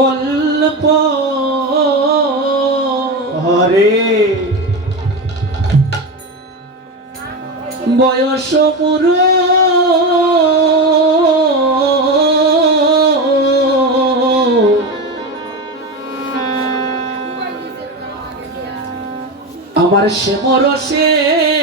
অল্প হরে বয়স পুর আমার জর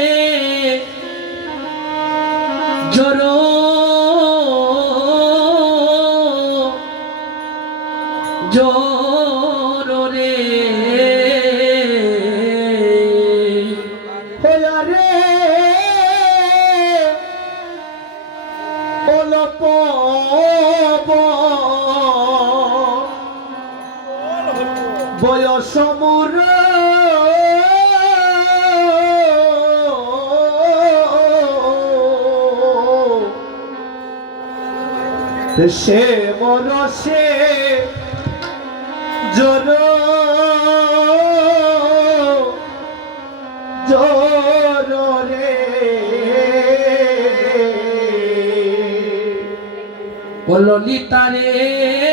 বয়স মোর সে মর সে জোর। জোর রে। ললিতা রে।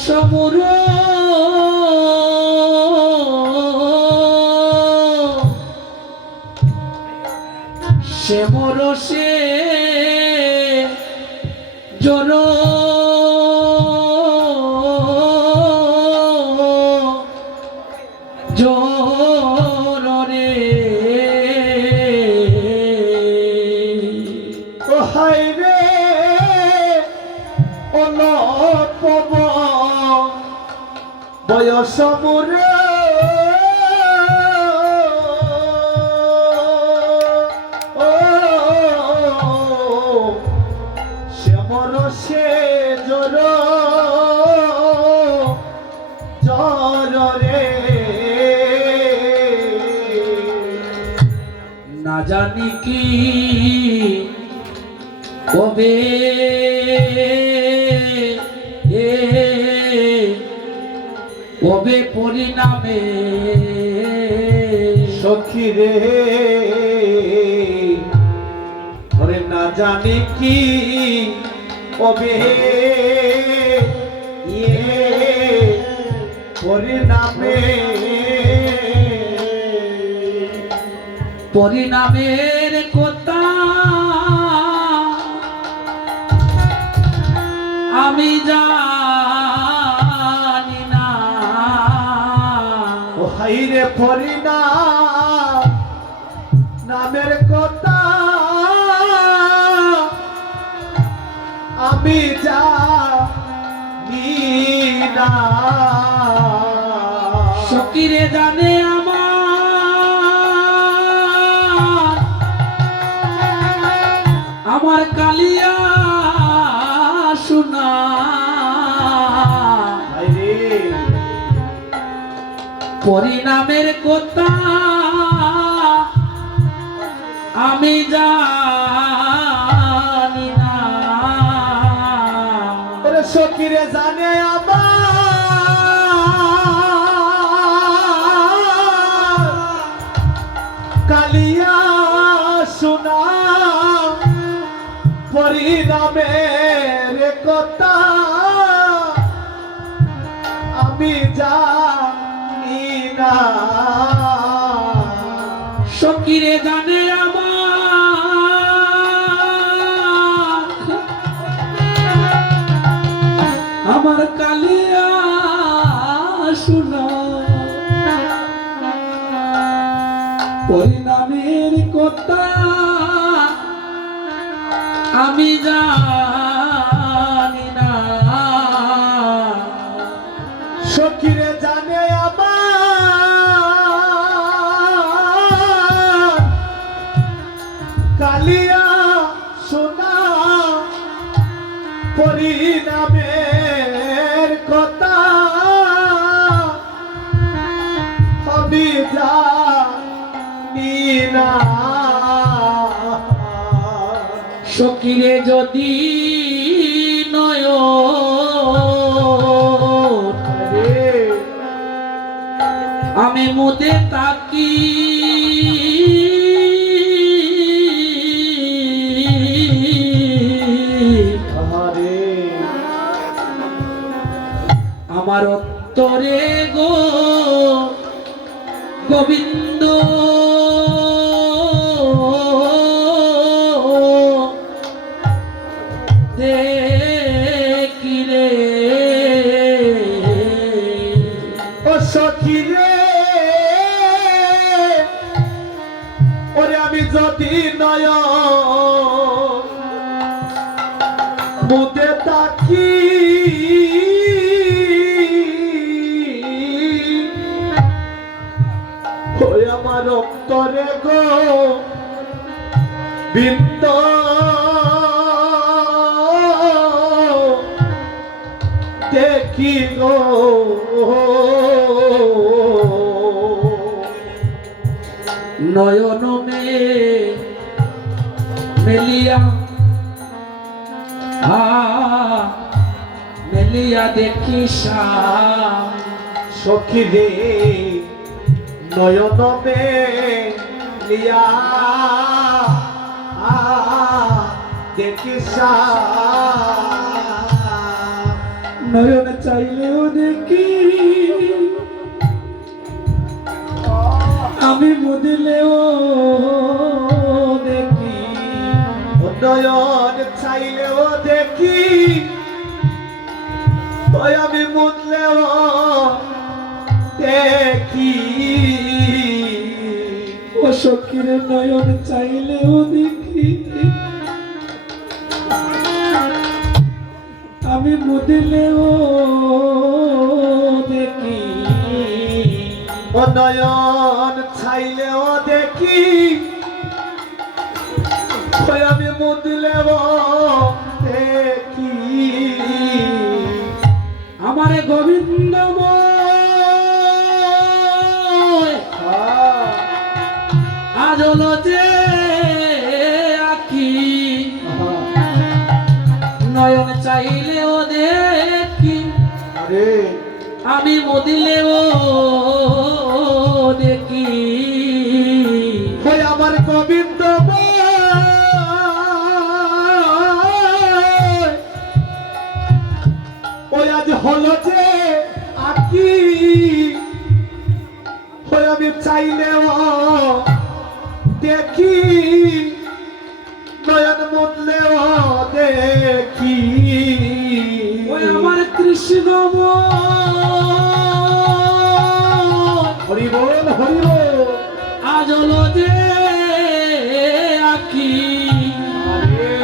বয়স মুর সে মোর সে জোর জোর ও হাই রে অল্প বয়স মোরে না জানি কি কবে। কবে পরিণামে? সখী রে ওরে না জানি কি কবে ইয়ে পরিণামে। পরিণামের হাইরে পরিণাম নামের কথা আমি যা না। সকিরে জানে পরিণামের কথা আমি জানি না। সকিরে জানে পরিণামের কথা আমি জানি সকিরে জানে আমার কালিয়া শোনা। পরিণামের কথা আমি জানি। পরিণামের কথা। জানি না। সকিরে যদি নয় আমি মুদে তাকি আমার তরে গো গোবিন্দ। দেখি ওই আমার অন্তরে গো। বিন্দ দেখি গো। নয়ন মে মেলিয়া। হা মেলিয়া দেখি সখী রে। নয়ন মে লিয়া আ, দেখি সা নয়ন চাইলেও দেখি আমি মুদিলেও দেখি নয়ন চাইলেও দেখি ওই আমি মুদলেও দেখি সখীর নয়ন চাইলেও দেখি। আমি মুদিলেও দেখি। ও নয়ন ছাইলেও দেখি। আমি মুদলেও দেখি। আমার গোবিন্দ আজ যে আখি। নয়ন চাইলেও দেখি। আমি মদিলেও দেখি। আমার গোবিন্দ ওই আজ হলো যে আকি আমি চাইলেও দেখি নয়ন মুদলেও দেখি। ওই আমার কৃষ্ণ হরি বল হরি বল। আজ হলো যে আরে।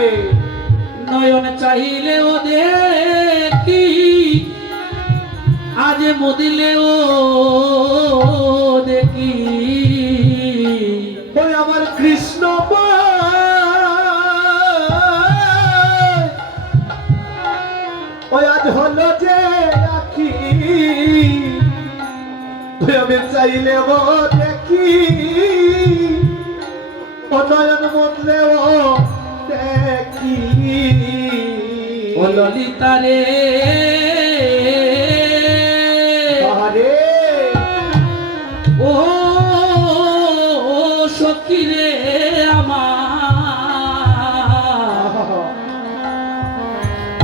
নয়ন চাইলেও দেখি আজ মদিলেও আমি চাইলে ও দেখি ও নয়ন মতলে ও দেখি। ও ললিতা রে। ও সখী রে আমার।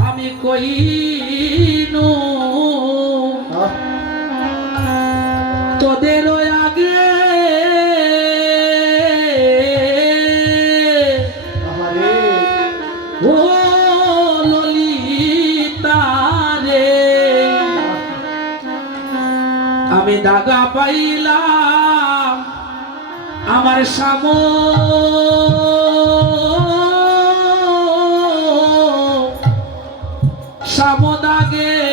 আমি কইনু আমি দাগা পাইলাম আমার সাম। সামদাগে রে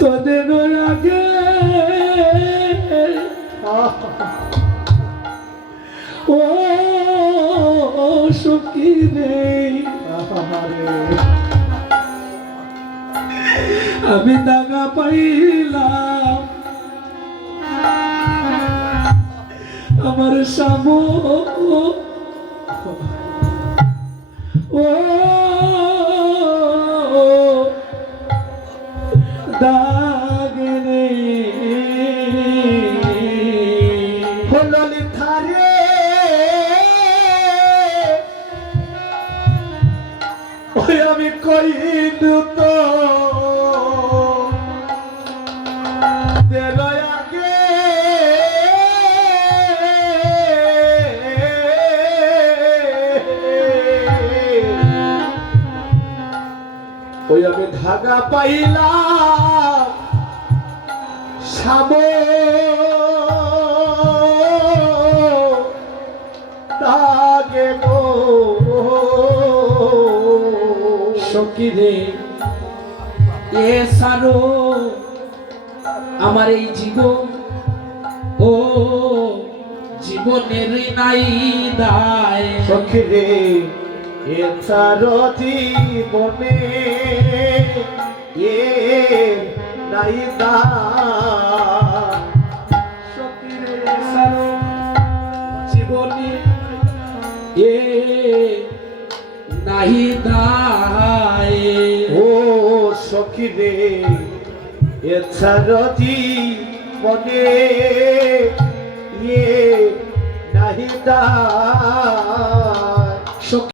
তোদের আগে ও আমি দাগা পাইলাম। আমার সাম ও ধাগা পাইলাম সামো। তাগে গো এ সারো, আমার এই জীবন। ও, জীবনের নাই দায়। সখী রে এ তার জীবনে। এ নাই দা সখী রে সারো জীবনে এ নাহি দায় ও সখী রে এ জীবনে এ নাই দা